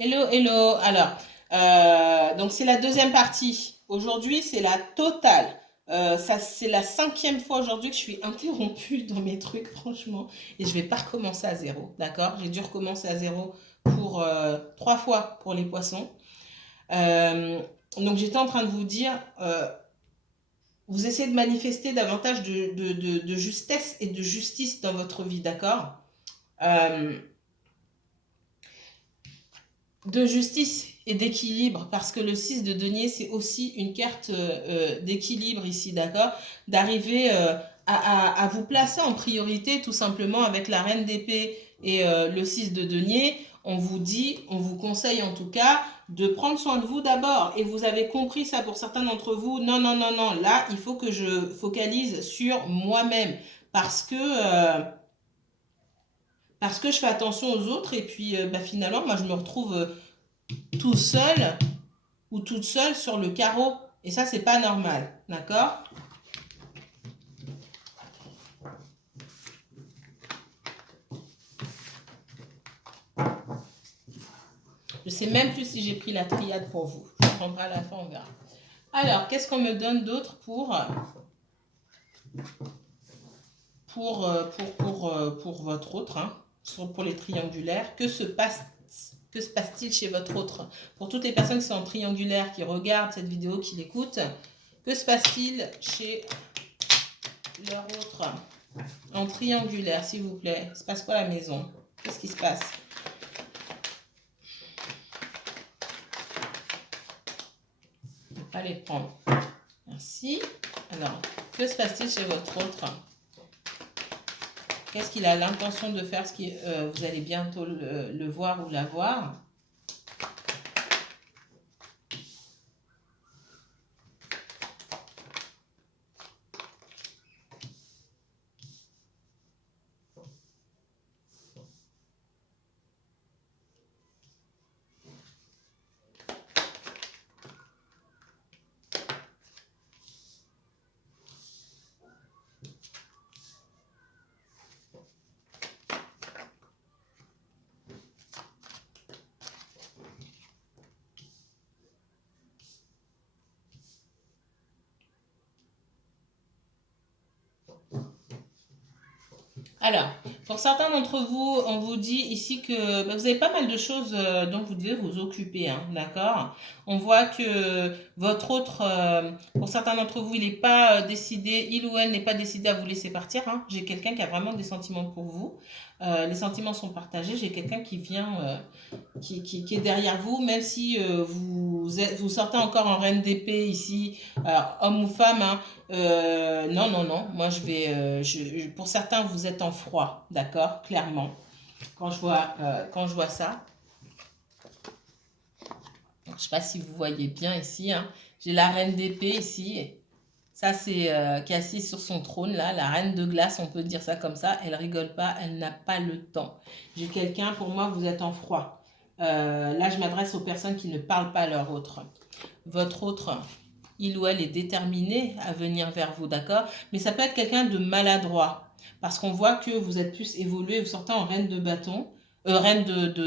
Hello, hello. Alors, donc c'est la deuxième partie. Aujourd'hui, c'est la totale. Ça, c'est la cinquième fois aujourd'hui que je suis interrompue dans mes trucs, franchement. Et je vais pas recommencer à zéro, d'accord? J'ai dû recommencer à zéro pour trois fois pour les poissons. Euh, donc j'étais en train de vous dire, vous essayez de manifester davantage de justesse et de justice dans votre vie, d'accord? Euh, de justice et d'équilibre, parce que le 6 de denier, c'est aussi une carte d'équilibre ici, d'accord? D'arriver à vous placer en priorité, tout simplement, avec la reine d'épée et le 6 de denier. On vous dit, on vous conseille en tout cas de prendre soin de vous d'abord. Et vous avez compris ça pour certains d'entre vous. Non, non, non, non. Là, il faut que je focalise sur moi-même. Parce que je fais attention aux autres. Et puis, finalement, moi, je me retrouve tout seul ou toute seule sur le carreau. Et ça, c'est pas normal. D'accord? Je sais même plus si j'ai pris la triade pour vous. Je prendrai à la fin, on verra. Alors, qu'est-ce qu'on me donne d'autre pour votre autre, hein, pour les triangulaires? Que se passe-t-il chez votre autre? Pour toutes les personnes qui sont en triangulaire, qui regardent cette vidéo, qui l'écoutent, que se passe-t-il chez leur autre en triangulaire, s'il vous plaît? Il se passe quoi à la maison? Qu'est-ce qui se passe? Je ne vais pas les prendre. Merci. Alors, que se passe-t-il chez votre autre? Qu'est-ce qu'il a l'intention de faire? Vous allez bientôt le voir ou la voir. Alors, pour certains d'entre vous, on vous dit ici que vous avez pas mal de choses dont vous devez vous occuper, hein, d'accord? On voit que votre autre, pour certains d'entre vous, il n'est pas décidé, il ou elle n'est pas décidé à vous laisser partir, hein. J'ai quelqu'un qui a vraiment des sentiments pour vous. Les sentiments sont partagés. J'ai quelqu'un qui vient, qui est derrière vous, même si vous sortez encore en reine d'épée ici, alors, homme ou femme, hein, non, non, non. Moi, pour certains, vous êtes en froid, d'accord, clairement. Quand je vois ça, je ne sais pas si vous voyez bien ici, hein, j'ai la reine d'épée ici. Ça, c'est qui est assise sur son trône, là, la reine de glace, on peut dire ça comme ça. Elle rigole pas, elle n'a pas le temps. J'ai quelqu'un, pour moi, vous êtes en froid. Là, je m'adresse aux personnes qui ne parlent pas leur autre. Votre autre, il ou elle est déterminé à venir vers vous, d'accord? Mais ça peut être quelqu'un de maladroit, parce qu'on voit que vous êtes plus évolué, vous sortez en reine de bâton, reine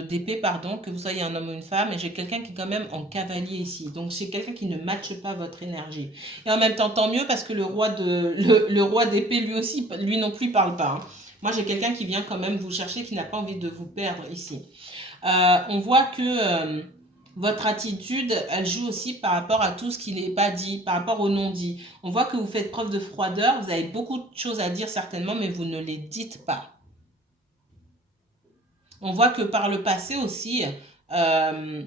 d'épée, pardon, que vous soyez un homme ou une femme, et j'ai quelqu'un qui est quand même en cavalier ici. Donc c'est quelqu'un qui ne matche pas votre énergie. Et en même temps, tant mieux, parce que le roi d'épée, lui aussi, lui non plus parle pas, hein. Moi, j'ai quelqu'un qui vient quand même vous chercher, qui n'a pas envie de vous perdre ici. On voit que votre attitude, elle joue aussi par rapport à tout ce qui n'est pas dit, par rapport au non-dit. On voit que vous faites preuve de froideur, vous avez beaucoup de choses à dire certainement, mais vous ne les dites pas. On voit que par le passé aussi, euh,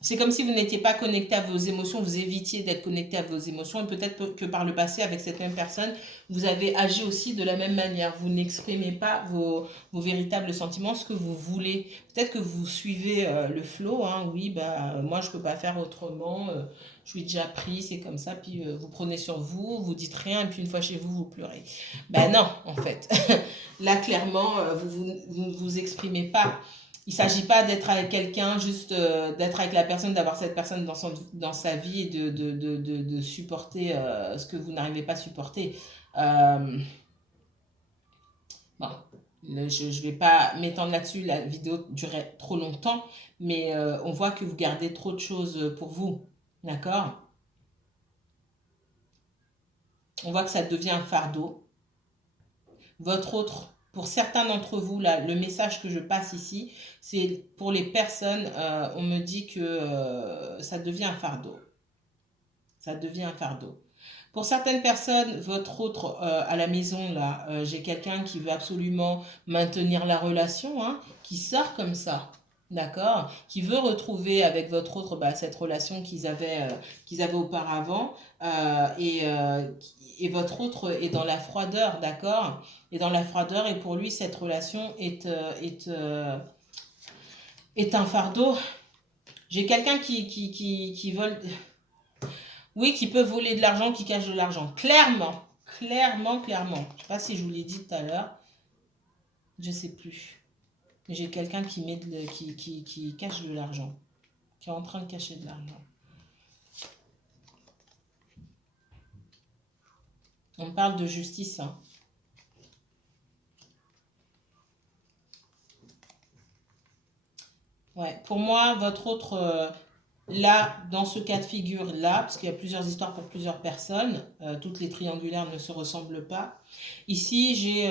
c'est comme si vous n'étiez pas connecté à vos émotions, vous évitiez d'être connecté à vos émotions, et peut-être que par le passé, avec cette même personne, vous avez agi aussi de la même manière. Vous n'exprimez pas vos véritables sentiments, ce que vous voulez. Peut-être que vous suivez le flow, hein, oui, moi je ne peux pas faire autrement, je suis déjà pris, c'est comme ça, puis vous prenez sur vous, vous dites rien, et puis une fois chez vous, vous pleurez. Ben non, en fait. Là, clairement, vous exprimez pas. Il ne s'agit pas d'être avec quelqu'un, juste d'être avec la personne, d'avoir cette personne dans sa vie et de supporter ce que vous n'arrivez pas à supporter. Euh, bon. Je ne vais pas m'étendre là-dessus, la vidéo durait trop longtemps, mais on voit que vous gardez trop de choses pour vous, d'accord? On voit que ça devient un fardeau. Votre autre, pour certains d'entre vous, là, le message que je passe ici, c'est pour les personnes, on me dit que ça devient un fardeau. Ça devient un fardeau. Pour certaines personnes, votre autre à la maison, là, j'ai quelqu'un qui veut absolument maintenir la relation, hein, qui sort comme ça, d'accord? Qui veut retrouver avec votre autre cette relation qu'ils avaient auparavant, et votre autre est dans la froideur, d'accord? Et dans la froideur, et pour lui, cette relation est un fardeau. J'ai quelqu'un qui vole... Oui, qui peut voler de l'argent, qui cache de l'argent. Clairement, clairement, clairement. Je ne sais pas si je vous l'ai dit tout à l'heure. Je ne sais plus. J'ai quelqu'un qui cache de l'argent. Qui est en train de cacher de l'argent. On parle de justice, hein. Ouais. Pour moi, votre autre... là, dans ce cas de figure-là, parce qu'il y a plusieurs histoires pour plusieurs personnes, toutes les triangulaires ne se ressemblent pas. Ici, j'ai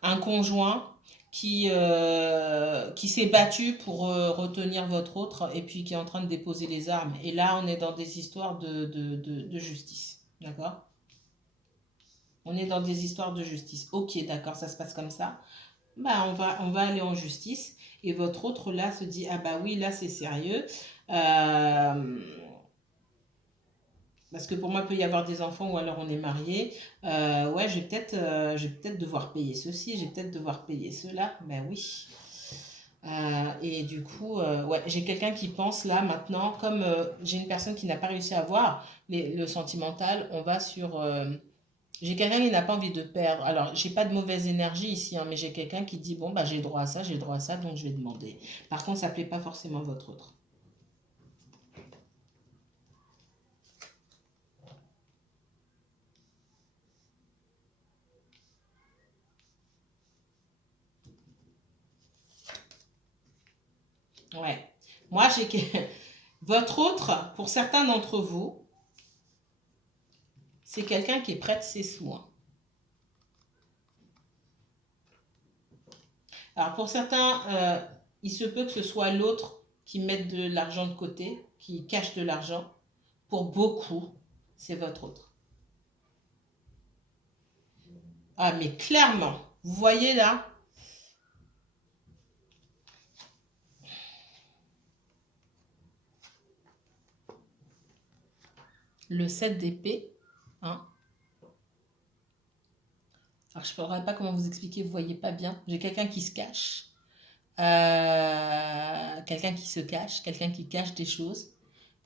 un conjoint qui s'est battu pour retenir votre autre et puis qui est en train de déposer les armes. Et là, on est dans des histoires de justice. D'accord? On est dans des histoires de justice. Ok, d'accord, ça se passe comme ça. Bah, on va aller en justice. Et votre autre, là, se dit, ah bah oui, là, c'est sérieux. Euh, Parce que pour moi, il peut y avoir des enfants ou alors on est marié. Ouais, je vais peut-être devoir payer ceci, je vais peut-être devoir payer cela. Ben oui. Et du coup, ouais, j'ai quelqu'un qui pense là maintenant, comme j'ai une personne qui n'a pas réussi à voir le sentimental, on va sur... j'ai quelqu'un qui n'a pas envie de perdre. Alors, j'ai pas de mauvaise énergie ici, hein, mais j'ai quelqu'un qui dit, bon, bah, j'ai droit à ça, j'ai droit à ça, donc je vais demander. Par contre, ça ne plaît pas forcément à votre autre. Ouais. Moi, j'ai... Votre autre, pour certains d'entre vous, c'est quelqu'un qui est près de ses soins. Alors pour certains, il se peut que ce soit l'autre qui mette de l'argent de côté, qui cache de l'argent. Pour beaucoup, c'est votre autre. Ah mais clairement, vous voyez là, le 7 d'épée, hein. Alors je ne saurais pas comment vous expliquer, vous ne voyez pas bien. J'ai quelqu'un qui se cache. Quelqu'un qui se cache, quelqu'un qui cache des choses.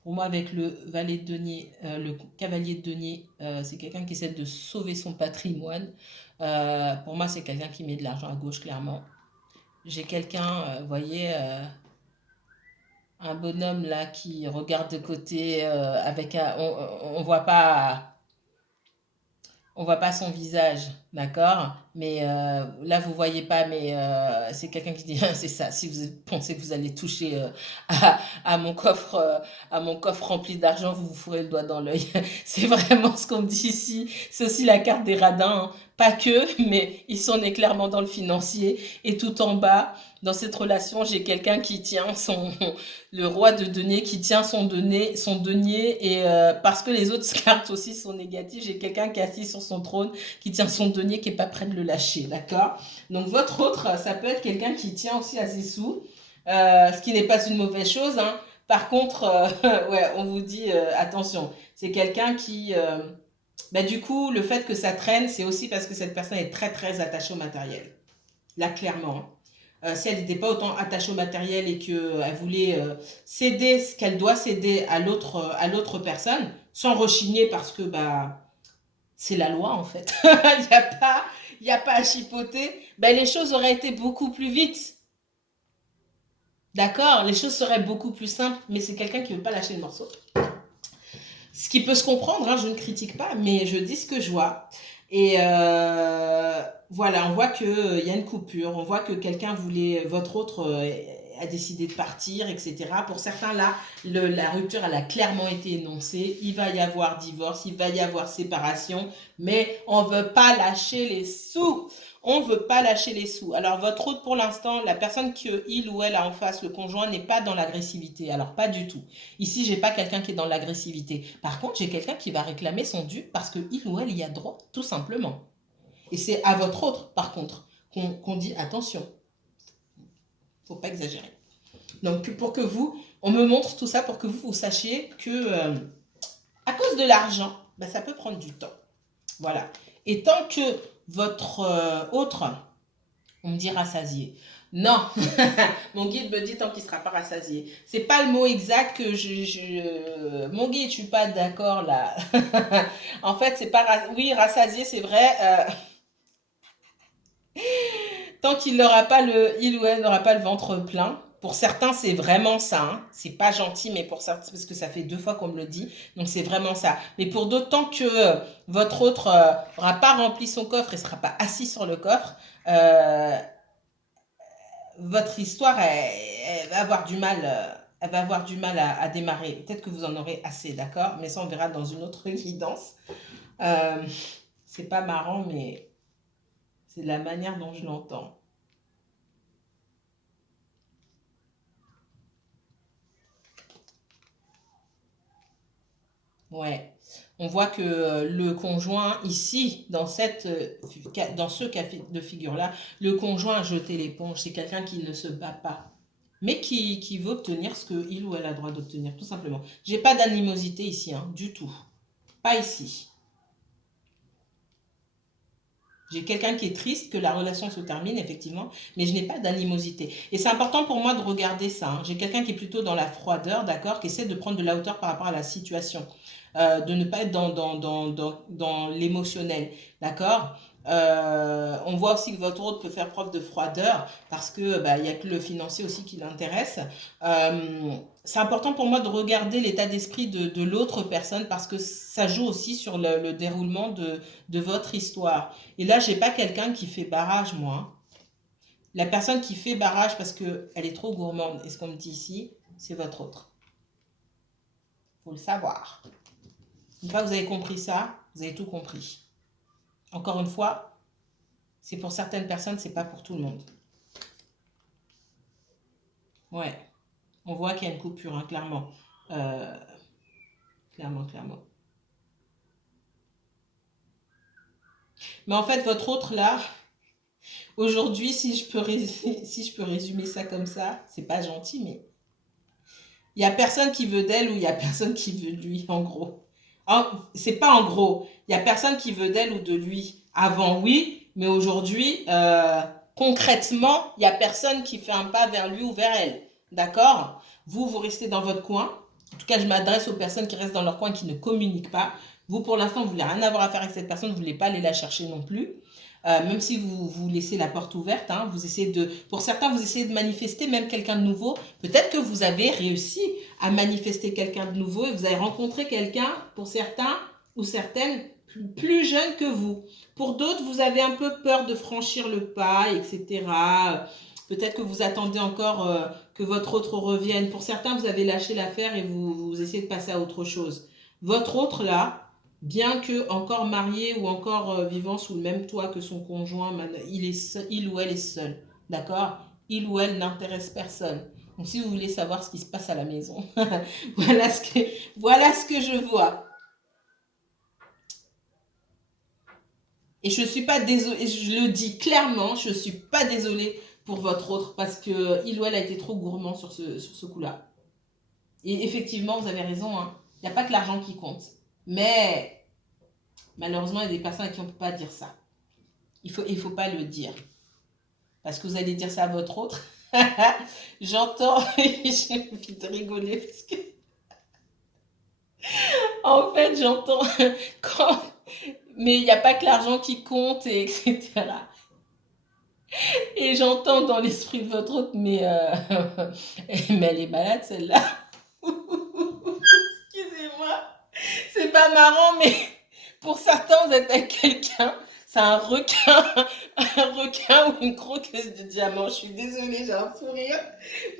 Pour moi, avec le valet de denier, le cavalier de denier, c'est quelqu'un qui essaie de sauver son patrimoine. Pour moi, c'est quelqu'un qui met de l'argent à gauche, clairement. J'ai quelqu'un, vous voyez, un bonhomme là qui regarde de côté avec un, on voit pas son visage, d'accord? Mais là, vous voyez pas, mais c'est quelqu'un qui dit, c'est ça, si vous pensez que vous allez toucher à mon coffre rempli d'argent, vous vous fourrez le doigt dans l'œil. C'est vraiment ce qu'on me dit ici. C'est aussi la carte des radins, hein. Pas que, mais ici on est clairement dans le financier. Et tout en bas, dans cette relation, j'ai quelqu'un qui tient le roi de denier qui tient son denier, et parce que les autres cartes aussi sont négatives, j'ai quelqu'un qui est assis sur son trône, qui tient son denier, qui est pas prêt de le lâcher, d'accord? Donc votre autre, ça peut être quelqu'un qui tient aussi à ses sous, ce qui n'est pas une mauvaise chose, hein. Par contre, ouais, on vous dit attention, c'est quelqu'un qui, bah, du coup, le fait que ça traîne, c'est aussi parce que cette personne est très très attachée au matériel. Là, clairement, hein. Si elle n'était pas autant attachée au matériel et qu'elle voulait céder ce qu'elle doit céder à l'autre personne, sans rechigner parce que bah, c'est la loi en fait. Il y a pas à chipoter. Ben, les choses auraient été beaucoup plus vite. D'accord? Les choses seraient beaucoup plus simples, mais c'est quelqu'un qui ne veut pas lâcher le morceau. Ce qui peut se comprendre, hein, je ne critique pas, mais je dis ce que je vois. Et voilà, on voit qu'il y a une coupure, on voit que quelqu'un voulait, votre autre a décidé de partir, etc. Pour certains, là, la rupture, elle a clairement été énoncée. Il va y avoir divorce, il va y avoir séparation, mais on ne veut pas lâcher les sous. On ne veut pas lâcher les sous. Alors, votre autre, pour l'instant, la personne que il ou elle a en face, le conjoint, n'est pas dans l'agressivité. Alors, pas du tout. Ici, j'ai pas quelqu'un qui est dans l'agressivité. Par contre, j'ai quelqu'un qui va réclamer son dû parce que il ou elle y a droit, tout simplement. Et c'est à votre autre, par contre, qu'on dit attention. Faut pas exagérer. Donc, pour que vous, on me montre tout ça pour que vous sachiez que, à cause de l'argent, ben, ça peut prendre du temps. Voilà. Et tant que votre autre, on me dit rassasié. Non, mon guide me dit tant qu'il ne sera pas rassasié. C'est pas le mot exact que mon guide, je suis pas d'accord là. En fait, c'est pas oui, rassasié, c'est vrai. Tant qu'il n'aura pas il ou elle n'aura pas le ventre plein. Pour certains, c'est vraiment ça. Hein. C'est pas gentil, mais pour certains, parce que ça fait 2 fois qu'on me le dit. Donc, c'est vraiment ça. Mais pour d'autres, tant que votre autre n'aura pas rempli son coffre et ne sera pas assis sur le coffre, votre histoire, elle va avoir du mal. Elle va avoir du mal à démarrer. Peut-être que vous en aurez assez, d'accord? Mais ça, on verra dans une autre guidance. C'est pas marrant, mais c'est la manière dont je l'entends. Ouais. On voit que le conjoint, ici, dans ce cas de figure-là, le conjoint a jeté l'éponge. C'est quelqu'un qui ne se bat pas, mais qui veut obtenir ce qu'il ou elle a le droit d'obtenir, tout simplement. J'ai pas d'animosité ici, hein, du tout. Pas ici. J'ai quelqu'un qui est triste, que la relation se termine, effectivement, mais je n'ai pas d'animosité. Et c'est important pour moi de regarder ça. Hein. J'ai quelqu'un qui est plutôt dans la froideur, d'accord, qui essaie de prendre de la hauteur par rapport à la situation, de ne pas être dans l'émotionnel, d'accord. On voit aussi que votre autre peut faire preuve de froideur parce que bah, y a que le financier aussi qui l'intéresse. C'est important pour moi de regarder l'état d'esprit de l'autre personne parce que ça joue aussi sur le déroulement de votre histoire. Et là, j'ai pas quelqu'un qui fait barrage, moi. La personne qui fait barrage parce qu'elle est trop gourmande, et ce qu'on me dit ici, c'est votre autre. Faut le savoir. Une fois que vous avez compris ça, vous avez tout compris. Encore une fois, c'est pour certaines personnes, c'est pas pour tout le monde. Ouais, on voit qu'il y a une coupure, hein, clairement. Euh, clairement. Mais en fait, votre autre là, aujourd'hui, si je peux résumer ça comme ça, c'est pas gentil, mais il y a personne qui veut d'elle ou il y a personne qui veut de lui, en gros. C'est pas en gros. Il y a personne qui veut d'elle ou de lui. Avant, oui, mais aujourd'hui, concrètement, il y a personne qui fait un pas vers lui ou vers elle. D'accord? Vous restez dans votre coin. En tout cas, je m'adresse aux personnes qui restent dans leur coin et qui ne communiquent pas. Vous, pour l'instant, vous voulez rien avoir à faire avec cette personne, vous ne voulez pas aller la chercher non plus. Même si vous laissez la porte ouverte, hein, vous essayez pour certains, vous essayez de manifester même quelqu'un de nouveau. Peut-être que vous avez réussi à manifester quelqu'un de nouveau et vous avez rencontré quelqu'un, pour certains ou certaines, plus jeune que vous. Pour d'autres, vous avez un peu peur de franchir le pas, etc. Peut-être que vous attendez encore que votre autre revienne. Pour certains, vous avez lâché l'affaire et vous essayez de passer à autre chose. Votre autre, là, bien que encore marié ou encore vivant sous le même toit que son conjoint, il ou elle est seul, d'accord? Il ou elle n'intéresse personne. Donc si vous voulez savoir ce qui se passe à la maison, voilà ce que je vois. Et je suis pas désolée, je le dis clairement, je suis pas désolée pour votre autre parce que il ou elle a été trop gourmand sur ce coup-là. Et effectivement, vous avez raison, hein. Il n'y a pas que l'argent qui compte. Mais malheureusement, il y a des personnes à qui on ne peut pas dire ça. Il faut pas le dire. Parce que vous allez dire ça à votre autre. J'entends, j'ai envie de rigoler parce que, en fait, j'entends quand, mais il n'y a pas que l'argent qui compte, et etc. Et j'entends dans l'esprit de votre autre, mais elle est malade celle-là. Excusez-moi, c'est pas marrant, mais pour certains, vous êtes avec quelqu'un, C'est un requin, un requin ou une croqueuse de diamant. Je suis désolée, j'ai un fou rire.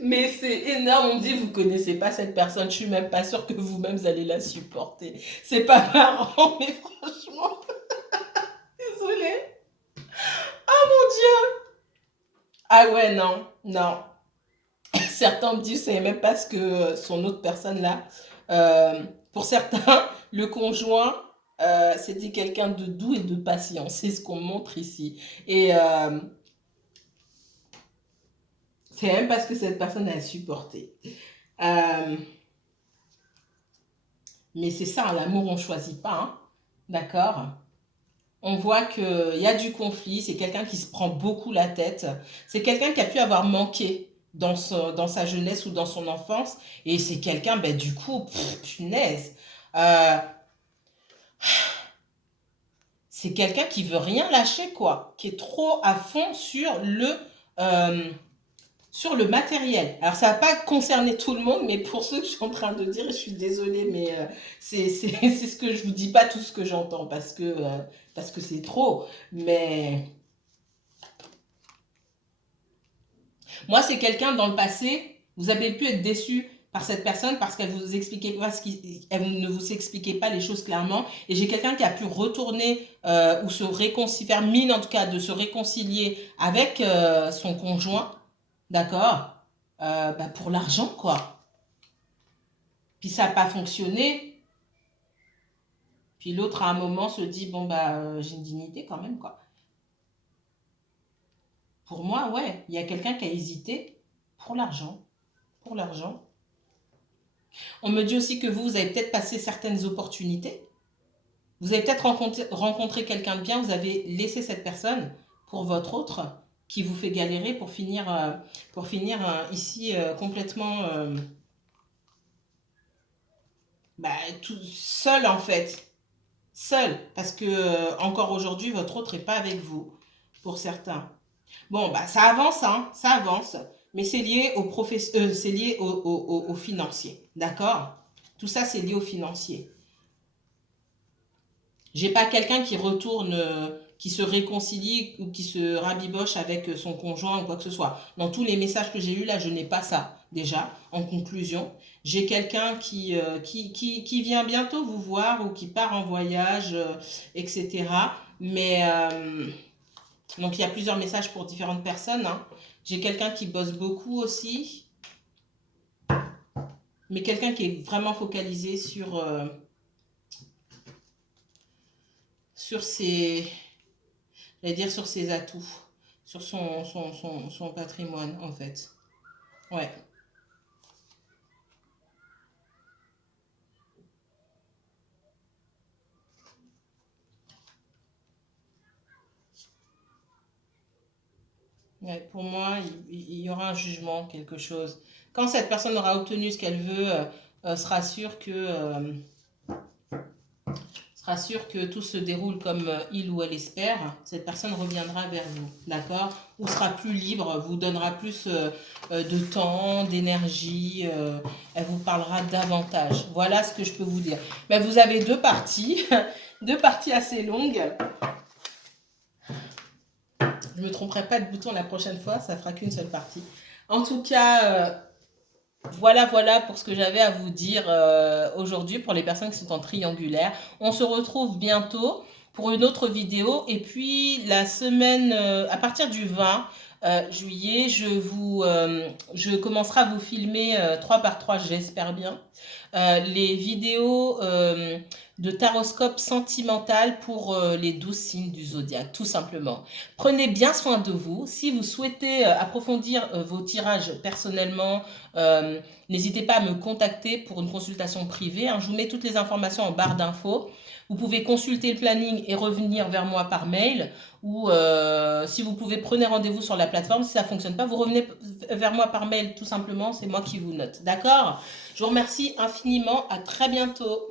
Mais c'est énorme. On me dit, vous connaissez pas cette personne. Je suis même pas sûre que vous-même vous allez la supporter. C'est pas marrant, mais franchement, désolée. Oh mon Dieu. Ah ouais, non, non. Certains me disent, je savais même pas ce que son autre personne là. Euh, pour certains, le conjoint, c'était quelqu'un de doux et de patient. C'est ce qu'on montre ici. Et c'est même pas ce que cette personne a supporté. Euh, mais c'est ça, l'amour, on choisit pas. Hein. D'accord. On voit qu'il y a du conflit, c'est quelqu'un qui se prend beaucoup la tête, c'est quelqu'un qui a pu avoir manqué dans sa jeunesse ou dans son enfance, et c'est quelqu'un, ben, du coup, punaise, euh, c'est quelqu'un qui veut rien lâcher, quoi, qui est trop à fond euh, sur le matériel. Alors, ça va pas concerner tout le monde, mais pour ceux que je suis en train de dire, je suis désolée, mais c'est ce que je vous dis pas tout ce que j'entends, parce que c'est trop. Mais moi, c'est quelqu'un dans le passé, vous avez pu être déçu par cette personne parce qu'elle vous expliquait pas elle ne vous expliquait pas les choses clairement. Et j'ai quelqu'un qui a pu retourner ou se réconcilier, faire mine en tout cas de se réconcilier avec son conjoint, d'accord, bah, pour l'argent quoi. Puis ça n'a pas fonctionné. Puis l'autre à un moment se dit bon bah j'ai une dignité quand même quoi. Pour moi ouais, il y a quelqu'un qui a hésité pour l'argent, pour l'argent. On me dit aussi que vous avez peut-être passé certaines opportunités. Vous avez peut-être rencontré quelqu'un de bien, vous avez laissé cette personne pour votre autre qui vous fait galérer pour finir ici complètement bah, tout seul en fait. Seul, parce que encore aujourd'hui, votre autre n'est pas avec vous, pour certains. Bon, bah, ça avance, hein, ça avance, mais c'est lié c'est lié au financier, d'accord? Tout ça, c'est lié au financier. J'ai pas quelqu'un qui retourne, qui se réconcilie ou qui se rabiboche avec son conjoint ou quoi que ce soit. Dans tous les messages que j'ai eus là, je n'ai pas ça déjà. En conclusion, j'ai quelqu'un qui vient bientôt vous voir ou qui part en voyage, etc. Mais donc il y a plusieurs messages pour différentes personnes. Hein. J'ai quelqu'un qui bosse beaucoup aussi, mais quelqu'un qui est vraiment focalisé sur ses, j'allais dire sur ses atouts, sur son patrimoine en fait. Ouais. Ouais, pour moi, il y aura un jugement, quelque chose. Quand cette personne aura obtenu ce qu'elle veut, sera sûr que tout se déroule comme il ou elle espère, cette personne reviendra vers vous, d'accord? Ou sera plus libre, vous donnera plus de temps, d'énergie, elle vous parlera davantage. Voilà ce que je peux vous dire. Mais vous avez deux parties, deux parties assez longues. Je ne me tromperai pas de bouton la prochaine fois, ça fera qu'une seule partie. En tout cas, voilà pour ce que j'avais à vous dire aujourd'hui pour les personnes qui sont en triangulaire. On se retrouve bientôt pour une autre vidéo. Et puis la semaine, à partir du 20 juillet, je commencerai à vous filmer 3 par 3, j'espère bien, les vidéos de taroscope sentimental pour les 12 signes du zodiaque, tout simplement. Prenez bien soin de vous. Si vous souhaitez approfondir vos tirages personnellement, n'hésitez pas à me contacter pour une consultation privée. Hein. Je vous mets toutes les informations en barre d'infos. Vous pouvez consulter le planning et revenir vers moi par mail. Ou si vous pouvez, prenez rendez-vous sur la plateforme. Si ça ne fonctionne pas, vous revenez vers moi par mail tout simplement. C'est moi qui vous note. D'accord? Je vous remercie infiniment. À très bientôt.